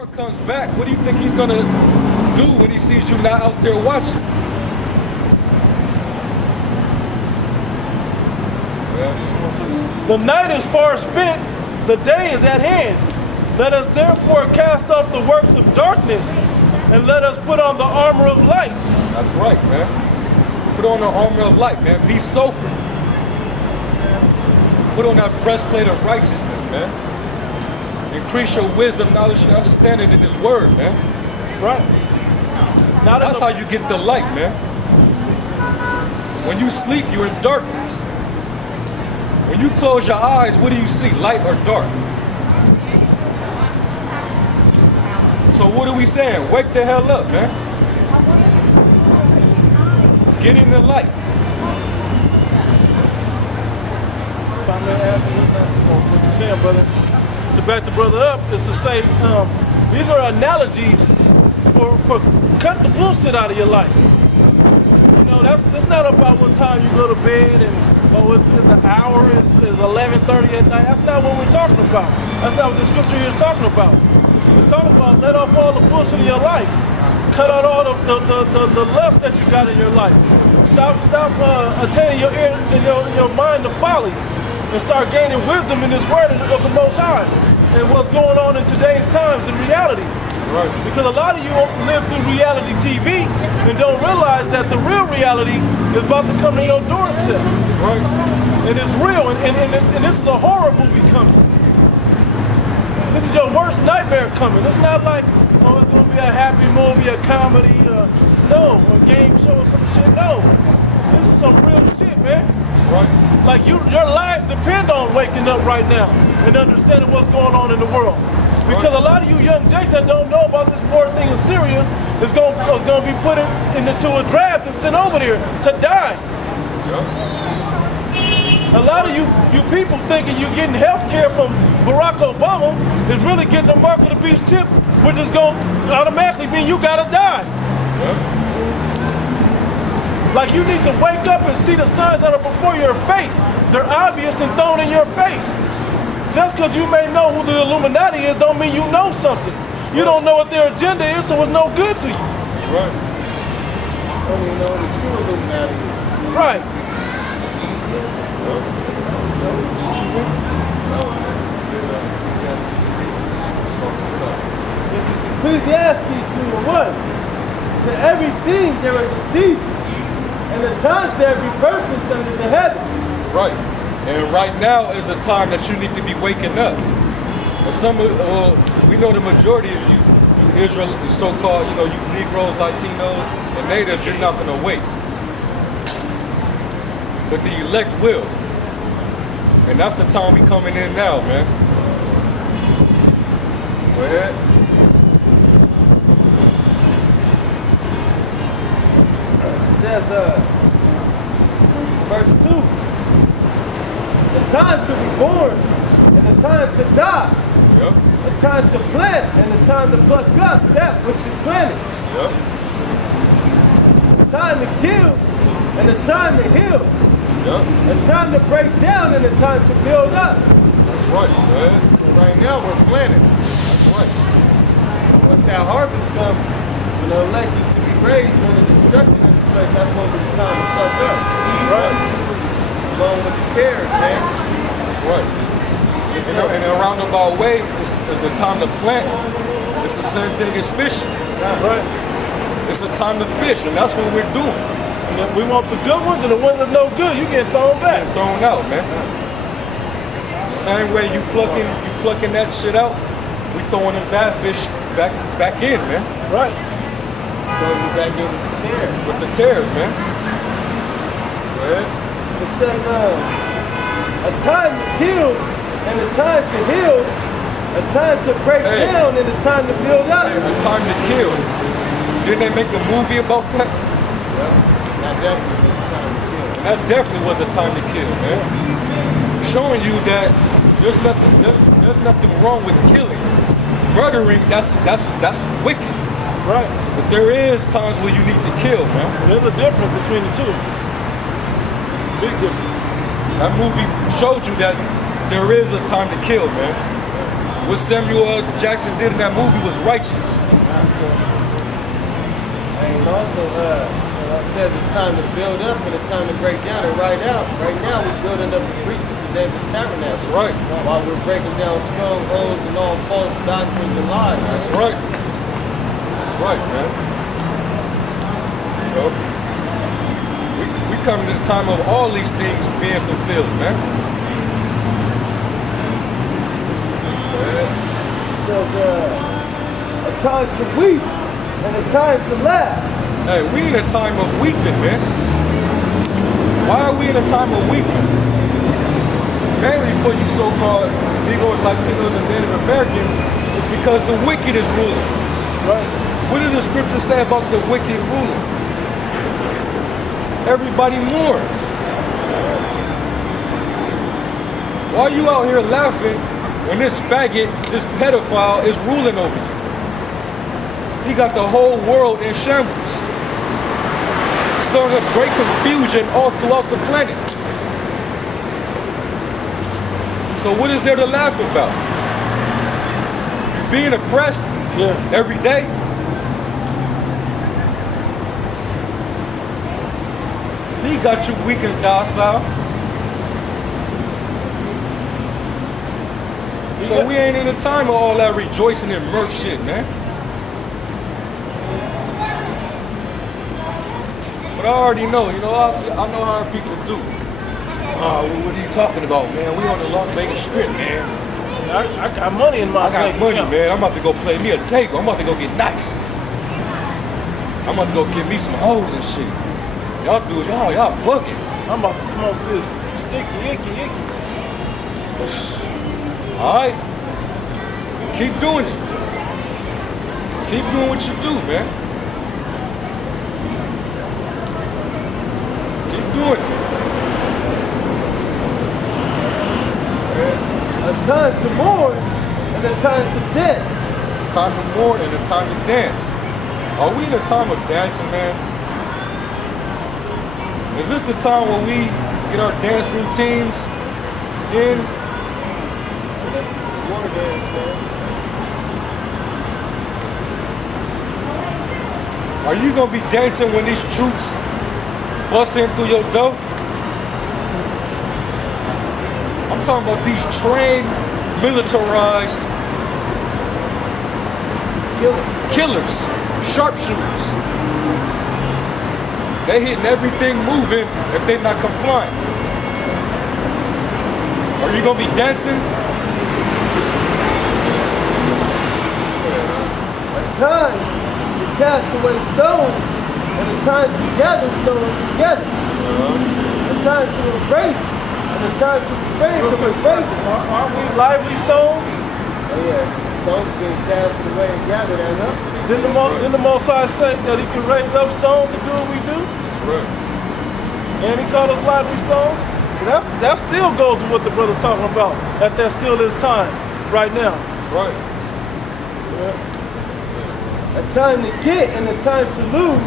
Lord comes back, what do you think he's gonna do when he sees you not out there watching? The night is far spent, the day is at hand. Let us therefore cast off the works of darkness, and let us put on the armor of light. That's right, man. Put on the armor of light, man. Be sober. Put on that breastplate of righteousness, man. Increase your wisdom, knowledge, and understanding in His Word, man. Right. That's how you get the light, man. When you sleep, you're in darkness. When you close your eyes, what do you see? Light or dark? So what are we saying? Wake the hell up, man. Get in the light. What you saying, brother? To back the brother up is to say these are analogies for cut the bullshit out of your life. You know, that's not about what time you go to bed and it's the hour is 11:30 at night. That's not what we're talking about. That's not what the scripture here is talking about. It's talking about let off all the bullshit in your life. Cut out all the lust that you got in your life. Stop attaining your mind to folly. And start gaining wisdom in this word of the Most High and what's going on in today's times in reality. Right. Because a lot of you live through reality TV and don't realize that the real reality is about to come to your doorstep. Right. And it's real, and this is a horror movie coming. This is your worst nightmare coming. It's not like, oh, it's going to be a happy movie, a comedy, no, a game show or some shit. No. This is some real shit, man. Right. Like your lives depend on waking up right now and understanding what's going on in the world. Because a lot of you young jakes that don't know about this war thing in Syria is going to be put into a draft and sent over there to die. Yeah. A lot of you people thinking you're getting health care from Barack Obama is really getting a mark of the beast chip, which is going to automatically mean you got to die. Yeah. Like you need to wake up and see the signs that are before your face. They're obvious and thrown in your face. Just because you may know who the Illuminati is don't mean you know something. You don't know what their agenda is, so it's no good to you. Right. Only know the true Illuminati is. Right. This is Ecclesiastes 2:1. To everything there is a season, and a time to every purpose under the heaven. Right. And right now is the time that you need to be waking up. We know the majority of you Israel, so-called, you Negroes, Latinos, and natives, you're not gonna wake. But the elect will. And that's the time we coming in now, man. Go ahead. It says, verse 2, the time to be born and the time to die, Yep. the time to plant and the time to pluck up that which is planted, Yep. the time to kill and the time to heal, Yep. the time to break down and the time to build up. That's right, man. Right now we're planting. That's right. Once that harvest comes, when the elect is to be raised, when the destruction in this place, that's when it's time to fuck up. Right. Along with the tares, man. That's right. In a roundabout way, it's the time to plant. It's the same thing as fishing. Right. It's a time to fish, and that's what we're doing. And if we want the good ones and the ones that no good, you get thrown back. Thrown out, man. The same way you plucking that shit out, we throwing them bad fish back in, man. Right. Throwing you back in with the tares. With the tares, man. Go ahead. It says, a time to kill and a time to heal, a time to break down and a time to build up. A time to kill. Didn't they make a movie about that? Yeah. That definitely was a time to kill, man. Showing you that there's nothing wrong with killing. Murdering, that's wicked. Right. But there is times where you need to kill, man. There's a difference between the two. Big difference. That movie showed you that there is a time to kill, man. what Samuel L. Jackson did in that movie was righteous. And also, it says it's time to build up and it's time to break down and right out. Right now, we're building up the breaches of David's tabernacle. That's right. While we're breaking down strongholds and all false doctrines and lies. That's right. That's right, man. You know, we come to the time of all these things being fulfilled, man. There's a time to weep and a time to laugh. Hey, we in a time of weeping, man. Why are we in a time of weeping? Mainly for you so-called Negroes, Latinos, and Native Americans, it's because the wicked is ruling. Right. What does the scripture say about the wicked ruling? Everybody mourns. Why are you out here laughing when this faggot, this pedophile is ruling over you? He got the whole world in shambles. Stirring up great confusion all throughout the planet. So what is there to laugh about? You're being oppressed every day. He got you weak and docile. So we ain't in the time of all that rejoicing and mirth shit, man. But I already know, you know, I know how people do. Oh, what are you talking about, man? We on the Las Vegas Strip, man. I got money in my I got bank money, account. man. I'm about to go play me a table. I'm about to go get nice. I'm about to go get me some hoes and shit. Y'all dudes, y'all bugging. I'm about to smoke this sticky, icky. All right. Keep doing it. Keep doing what you do, man. Keep doing it. A time to mourn and a time to dance. Time to mourn and a time to dance. Are we in a time of dancing, man? Is this the time when we get our dance routines in? Water dance, man. Are you gonna be dancing when these troops bust in through your door? I'm talking about these trained, militarized killers, sharpshooters. They hitting everything moving if they're not compliant. Are you gonna be dancing? A time to cast away stones and a time to gather stones together. A time to embrace and a time to refrain from embracing. Aren't we lively stones? Oh yeah, stones being cast away and gathered as up. Didn't the Most High say that he can raise up stones to do what we do? That's right. And he called us lively stones? That still goes with what the brother's talking about. That still is time right now. That's right. A time to get and a time to lose.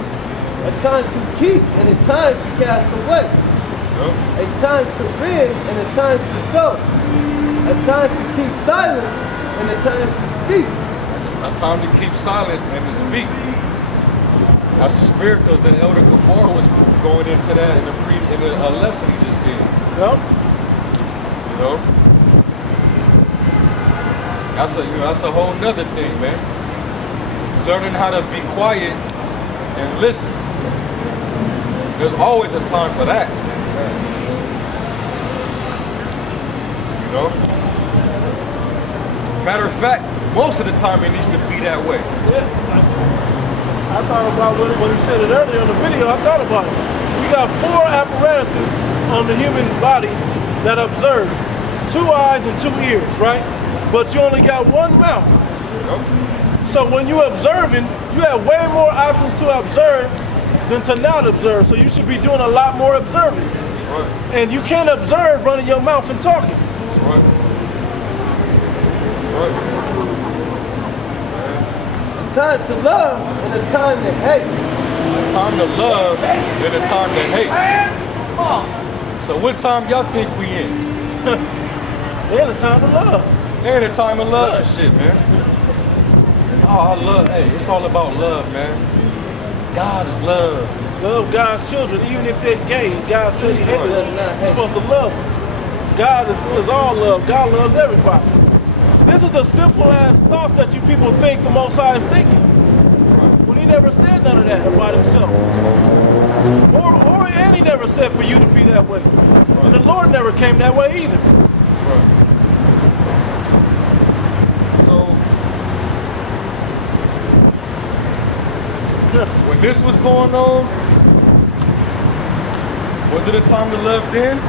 A time to keep and a time to cast away. A time to bend and a time to sow. A time to keep silence and a time to speak. It's a time to keep silence and to speak. That's the spirit, because the Elder Gabar was going into that in the lesson he just did. Yep. You know? That's a whole nother thing, man. Learning how to be quiet and listen. There's always a time for that. You know? Matter of fact, most of the time it needs to be that way. Yeah. I thought about when he said it earlier in the video, I thought about it. We got 4 apparatuses on the human body that observe. 2 eyes and 2 ears, right? But you only got 1 mouth. You know? So when you're observing, you have way more options to observe than to not observe. So you should be doing a lot more observing. Right. And you can't observe running your mouth and talking. That's right. That's right. A time to love and a time to hate. A time to love and a time to hate. So what time y'all think we in? There's a time to love. And a time of love and shit, man. Oh, I love, hey, it's all about love, man. God is love. Love God's children, even if they're gay. God said he hated them. You're supposed to love them. God is all love. God loves everybody. This is the simple ass thoughts that you people think the Most High is thinking. When he never said none of that about himself. And he never said for you to be that way. And the Lord never came that way either. Right. So, when this was going on, was it a time to love then?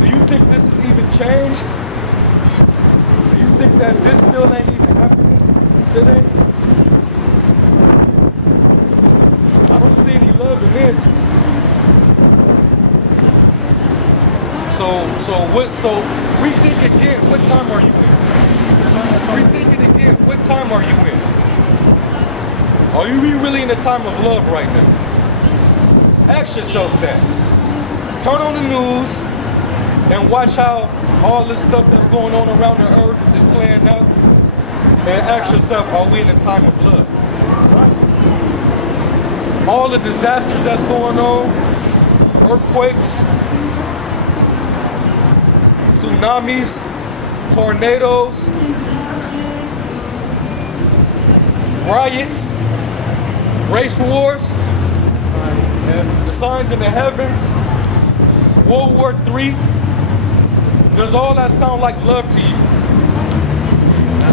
Do you think this has even changed? Do you think that this still ain't even happening today? I don't see any love in this. So rethink again, what time are you in? Rethink it again, what time are you in? Are you really in a time of love right now? Ask yourself that. Turn on the news and watch how all this stuff that's going on around the earth is playing out. And ask yourself, are we in a time of love? All the disasters that's going on, earthquakes, tsunamis, tornadoes, riots, race wars, the signs in the heavens, World War III. Does all that sound like love to you?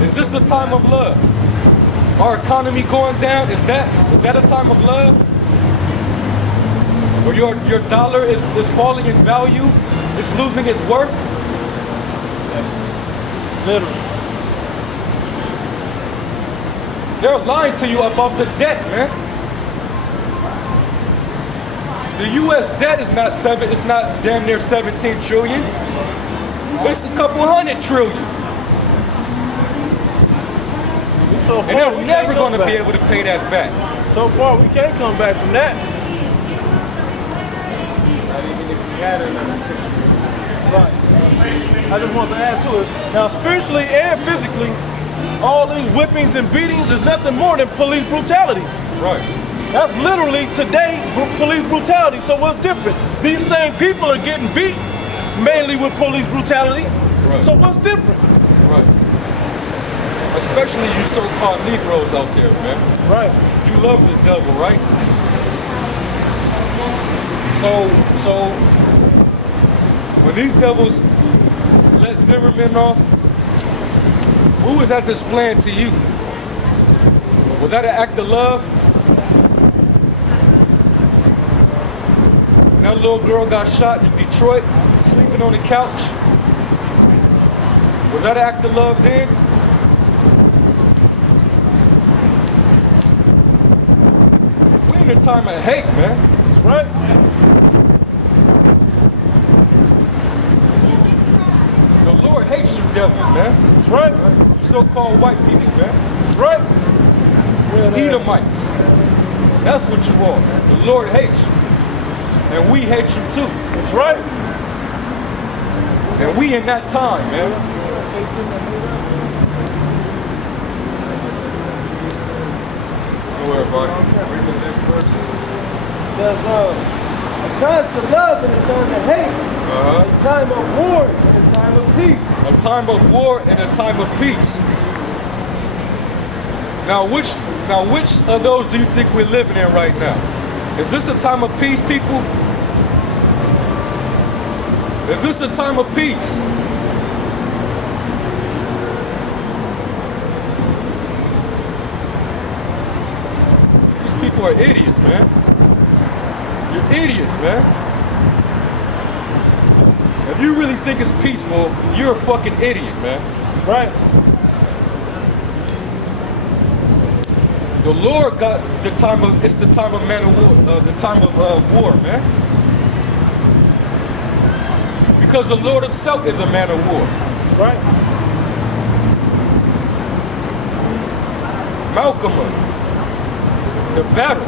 Is this a time of love? Our economy going down, is that a time of love? Or your dollar is falling in value, it's losing its worth? Literally. They're lying to you about the debt, man. The US debt is not damn near 17 trillion. It's a couple hundred trillion. So far, and they're never going to be able to pay that back. So far, we can't come back from that. Not even if you had another 6 years. Right. I just want to add to it. Now, spiritually and physically, all these whippings and beatings is nothing more than police brutality. Right. That's literally today police brutality. So what's different? These same people are getting beat mainly with police brutality. Right. So what's different? Right. Especially you so-called Negroes out there, man. Right. You love this devil, right? So when these devils let Zimmerman off, who was that displaying to you? Was that an act of love? When that little girl got shot in Detroit, sleeping on the couch, was that an act of love then? In a time of hate, man. That's right. The Lord hates you devils, man. That's right. You so-called white people, man. That's right. Edomites. That's what you are. The Lord hates you. And we hate you too. That's right. And we in that time, man. Don't worry about it. Read the next verse. It says, a time to love and a time to hate. A time of war and a time of peace. A time of war and a time of peace. Now which of those do you think we're living in right now? Is this a time of peace, people? Is this a time of peace? These people are idiots, man. You're idiots, man. If you really think it's peaceful, you're a fucking idiot, man. Right. The Lord got the time of, it's the time of man of war, the time of war, man. Because the Lord himself is a man of war. Right. Malcolm, the battle.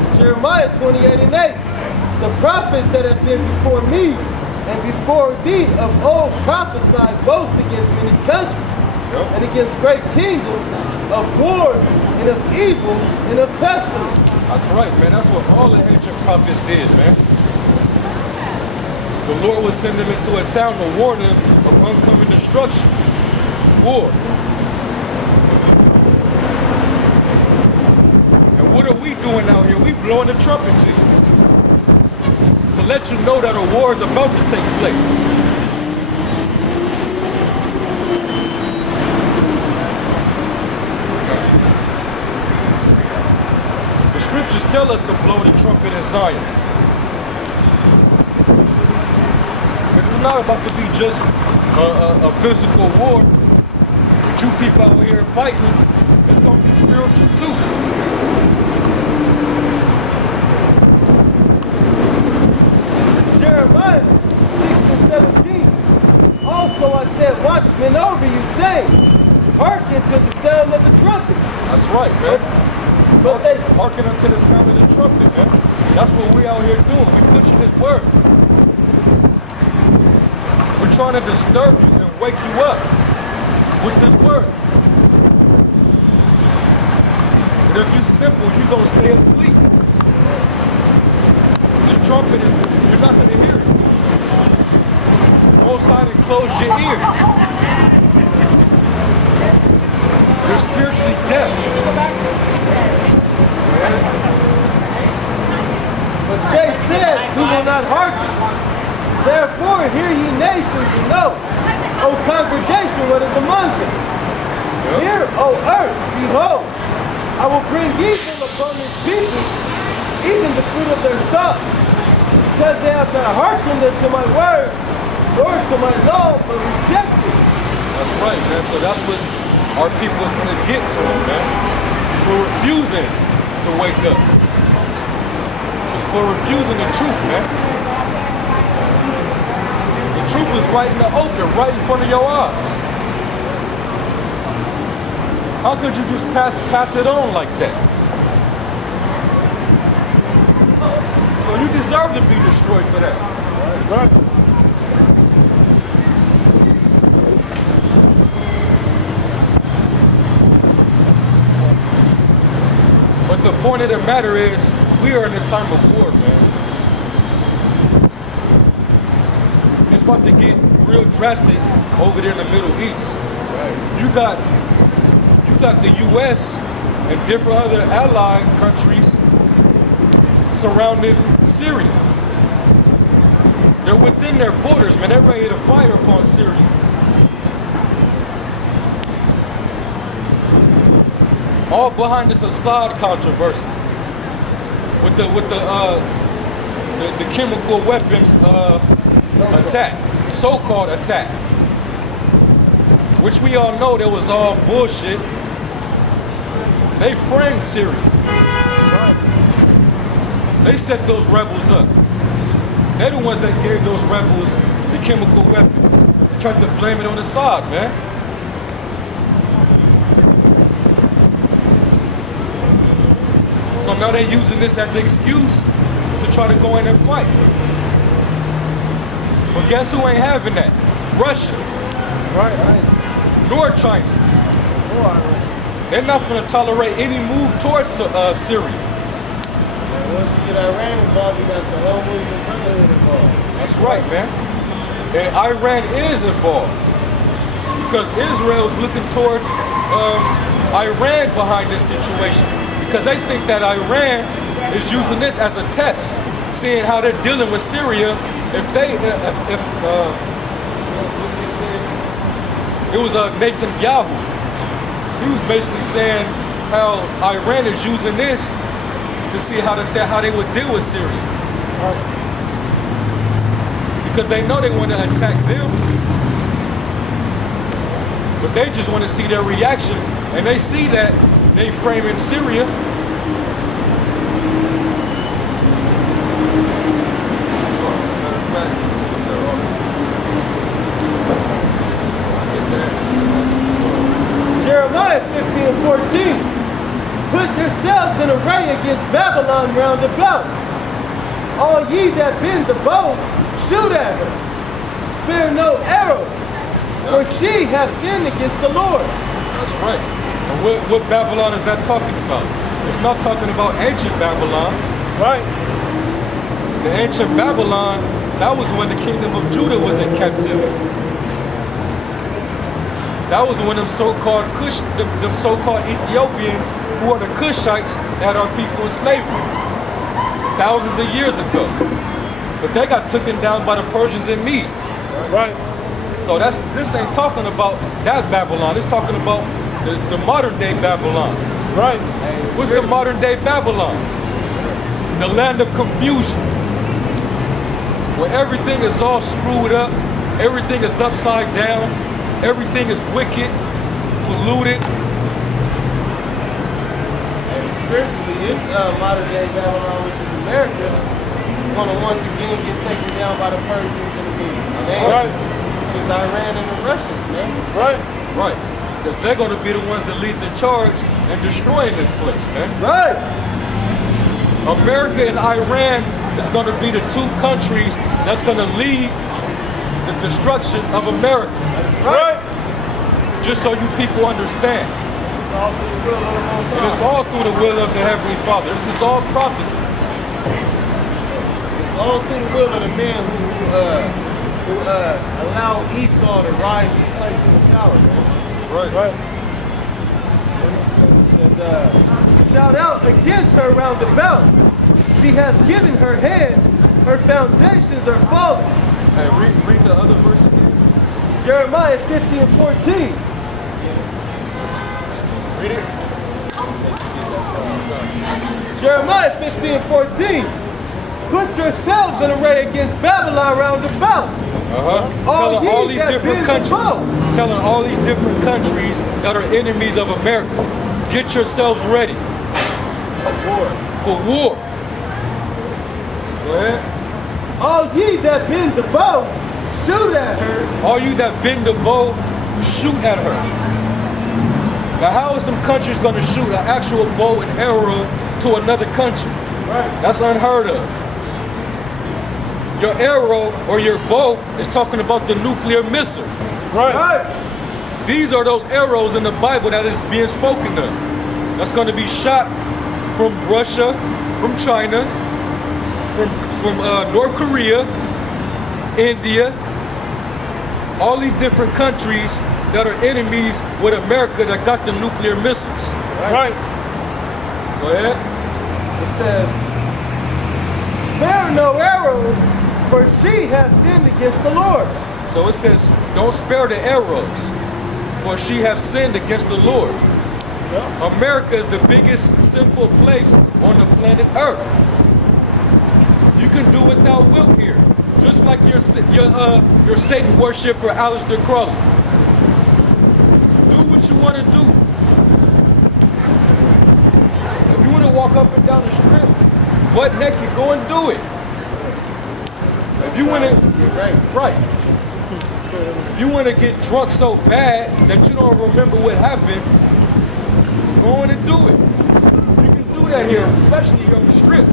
It's Jeremiah 28:8. The prophets that have been before me and before thee of old prophesied both against many countries and against great kingdoms, of war and of evil and of pestilence. That's right, man. That's what all the ancient prophets did, man. The Lord would send them into a town to warn them of oncoming destruction, war. And what are we doing out here? We blowing the trumpet to you, to let you know that a war is about to take place. The scriptures tell us to blow the trumpet in Zion. This is not about to be just a physical war. But you people out here fighting, it's going to be spiritual too. Jeremiah 6 and 17. Also I said, watchmen over you, saying, hearken to the sound of the trumpet. That's right, man. But they Hearken unto the sound of the trumpet, man. That's what we out here doing. We pushing this word. We're trying to disturb you and wake you up with this word. But if you're simple, you're going to stay asleep. This trumpet is, you're not going to hear it. Go outside and close your ears. You're spiritually deaf. But they said, who will not hearken. Therefore, hear ye nations and know, O congregation, what is among them. Hear, O earth, behold, I will bring evil upon this people, even the fruit of their thoughts, because they have not hearkened unto my words, nor to my law, but rejected. That's right, man. So that's what our people is going to get to them, man. For refusing to wake up. For refusing the truth, man. The truth is right in the open, right in front of your eyes. How could you just pass it on like that? So you deserve to be destroyed for that. Right. But the point of the matter is, we are in a time of war, man. It's about to get real drastic over there in the Middle East. Right. You got the U.S. and different other allied countries surrounding Syria. They're within their borders, man. They're ready to fire upon Syria. All behind this Assad controversy with the chemical weapon attack, so-called attack, which we all know that was all bullshit. They framed Syria. They set those rebels up. They're the ones that gave those rebels the chemical weapons. Tried to blame it on Assad, man. So now they're using this as an excuse to try to go in and fight. But guess who ain't having that? Russia. Right. Nor China. They're not going to tolerate any move towards Syria. And once you get Iran involved, you got the whole Muslim Brotherhood involved. That's right, man. And Iran is involved because Israel's looking towards Iran behind this situation because they think that Iran is using this as a test, seeing how they're dealing with Syria. If what did they say? It was Netanyahu. He was basically saying how Iran is using this to see how they would deal with Syria. Because they know they want to attack them. But they just want to see their reaction. And they see that they framing Syria. Jeremiah 15 and 14. Put yourselves in array against Babylon round about. All ye that bend the bow, shoot at her. Spare no arrow, for she hath sinned against the Lord. That's right. And what Babylon is that talking about? It's not talking about ancient Babylon. Right. The ancient Babylon, that was when the kingdom of Judah was in captivity. That was when them so-called them so-called Ethiopians, who are the Cushites, that are people in slavery, thousands of years ago. But they got taken down by the Persians and Medes. Right. So this ain't talking about that Babylon. It's talking about the modern day Babylon. Right. What's the modern day Babylon? The land of confusion, where everything is all screwed up, everything is upside down, everything is wicked, polluted. And spiritually, this modern day Babylon, which is America, is going to once again get taken down by the Persians and the Medes. That's man. right. Which is Iran and the Russians, man. Right. Right. Because they're going to be the ones that lead the charge in destroying this place, man. Right. America and Iran is going to be the two countries that's going to lead the destruction of America. Right. Just so you people understand. It's all through the will of the Most And it's High. all through the will of the Heavenly Father. This is all prophecy. It's all through the will of the man who allowed Esau to rise to place in the power, man. Right. Right. It says, shout out against her round about. She hath given her hand, her foundations are fallen. Hey, read the other verse again. Jeremiah 50 and 14. Read it. Jeremiah 15 and 14. Put yourselves in array against Babylon round about. Telling ye all these that different bend the bow. countries. Telling all these different countries that are enemies of America. Get yourselves ready. For war. Go ahead. All ye that bend the bow, shoot at her. All you that bend the bow, shoot at her. Now, how is some countries going to shoot an actual bow and arrow to another country? Right. That's unheard of. Your arrow or your bow is talking about the nuclear missile. Right. These are those arrows in the Bible that is being spoken of. That's going to be shot from Russia, from China, from North Korea, India, all these different countries that are enemies with America that got the nuclear missiles. Right. Go ahead. It says, spare no arrows, for she hath sinned against the Lord. So it says, don't spare the arrows, for she have sinned against the Lord. Yeah. America is the biggest sinful place on the planet Earth. You can do what thou wilt here, just like your Satan worshiper, Aleister Crowley. Do what you want to do. If you want to walk up and down the strip, butt naked, go and do it. If you want to, right. If you want to get drunk so bad that you don't remember what happened, go on and do it. You can do that here, especially here on the strip.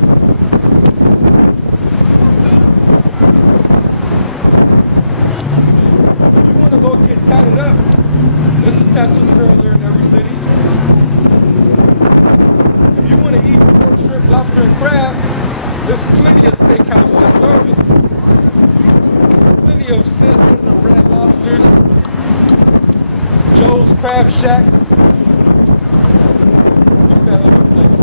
If you want to go get tatted up, there's a tattoo parlor in every city. If you want to eat pork, shrimp, lobster, and crab, there's plenty of steakhouses that serve it. Plenty of Sizzlers and Red Lobsters, Joe's Crab Shacks. What's that other place?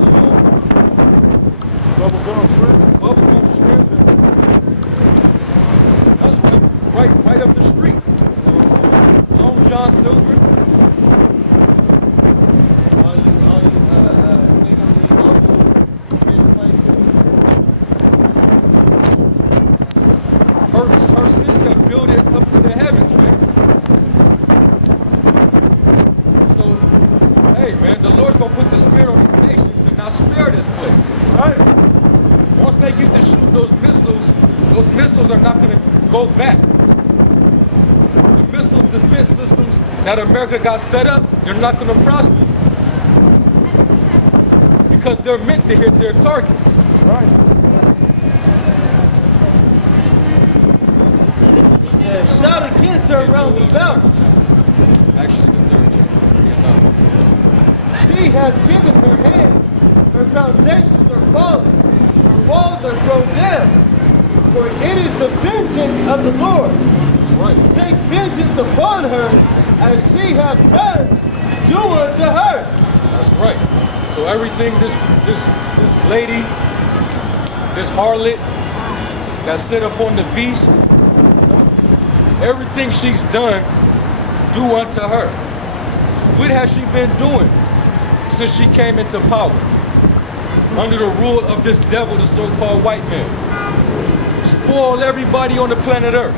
Bubblegum shrimp. Bubblegum Shrimp. That's right up the street. Long John Silver. All you legally local fish places. Her sins have built it up to the heavens, man. So, hey, man, the Lord's gonna put the spirit on these nations to not spare this place. Right. Once they get to shoot those missiles are not gonna go back. The missile defense systems that America got set up, they're not gonna prosper. Because they're meant to hit their targets. Right. Yeah, shout against her round about. Actually, the third chapter. Yeah, no. She has given her hand. Her foundations are fallen. Her walls are thrown down. For it is the vengeance of the Lord. That's right. Take vengeance upon her as she hath done. Do unto her. That's right. So everything this lady, this harlot that sit upon the beast, everything she's done, do unto her. What has she been doing since she came into power? Under the rule of this devil, the so-called white man. Spoil everybody on the planet Earth.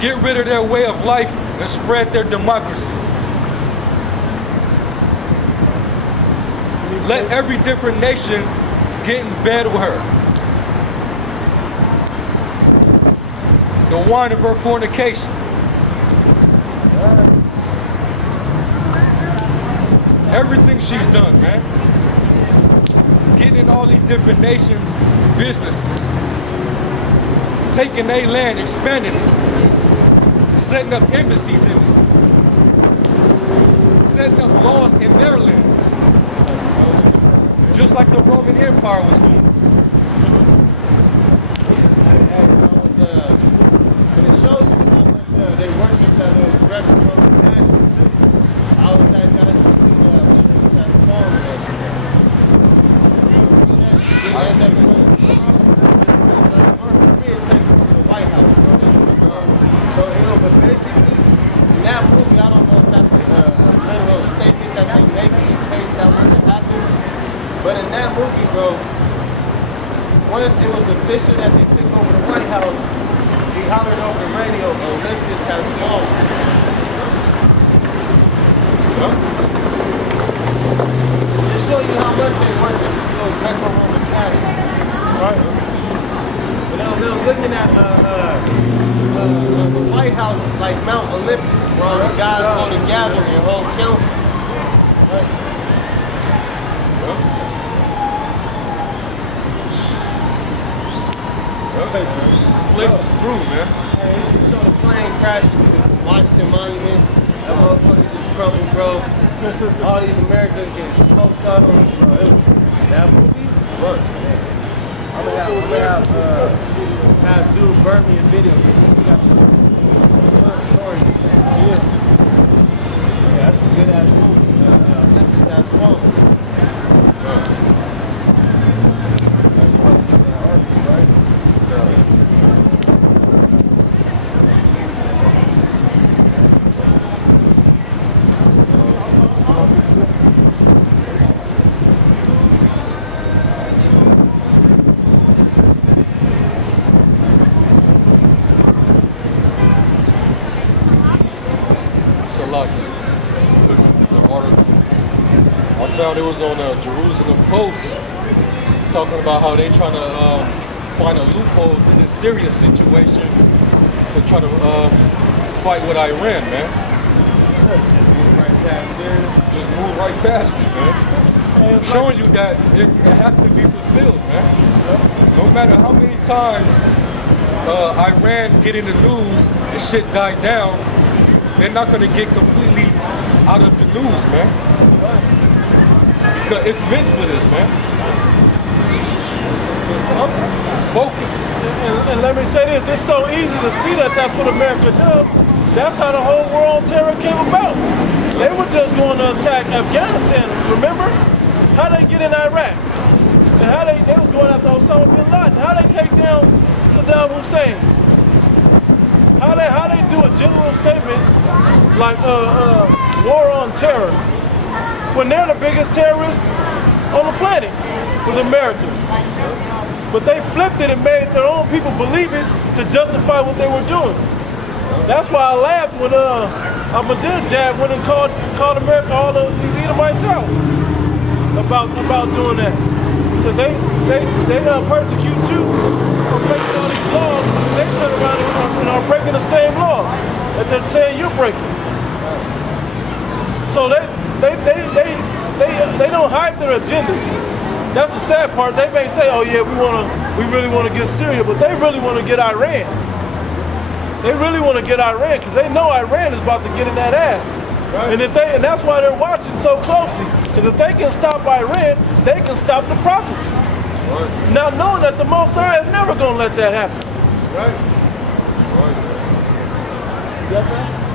Get rid of their way of life and spread their democracy. Let every different nation get in bed with her. The wine of her fornication. Everything she's done, man. Getting in all these different nations' businesses. Taking their land, expanding it. Setting up embassies in it. Setting up laws in their lands. Just like the Roman Empire was doing. And it shows you how much they worship that Greco-Roman passion too. I was actually, I just seen Olympics as fallen yesterday. The White House, bro. So, but basically, in that movie, I don't know if that's a literal statement that they make in case that were to happen. But in that movie, bro, once it was official that they took over the White House, he hollered over the radio, Olympus has fallen. Just show you how much they worship this little Greco-Roman fashion. Right. But I was looking at the White House like Mount Olympus, where all the guys go to gather and hold council. Right. This place is through, man. Hey, you show the plane crashing through the Washington Monument. That motherfucker just crumbled, bro. All these Americans getting smoked out on, bro. That movie? Look, man. I'm gonna have dude burn me a video. Yeah, that's a good ass movie. Memphis has fallen. Right? It's a lot, man. The article. I found it was on Jerusalem Post talking about how they trying to find a loophole in this Syria situation to try to fight with Iran, man. Just move right past it, man. Showing you that it has to be fulfilled, man. No matter how many times Iran get in the news and shit died down, they're not gonna get completely out of the news, man. Because it's meant for this, man. It's spoken. And let me say this, it's so easy to see that that's what America does. That's how the whole war on terror came about. They were just going to attack Afghanistan, remember? How they get in Iraq? And how they was going after Osama bin Laden. How they take down Saddam Hussein? How they do a general statement like war on terror when they're the biggest terrorists on the planet was America. But they flipped it and made their own people believe it to justify what they were doing. That's why I laughed when Ahmadinejad went and called America all these Edomites out about doing that. So they persecute you for breaking all these laws. They turn around and are breaking the same laws that they're saying you're breaking. So they don't hide their agendas. That's the sad part. They may say, "Oh yeah, we really want to get Syria," but they really want to get Iran. They really want to get Iran because they know Iran is about to get in that ass. Right. And that's why they're watching so closely. Because if they can stop Iran, they can stop the prophecy. Right. Now knowing that the Most High is never going to let that happen. Right. Right. You got that?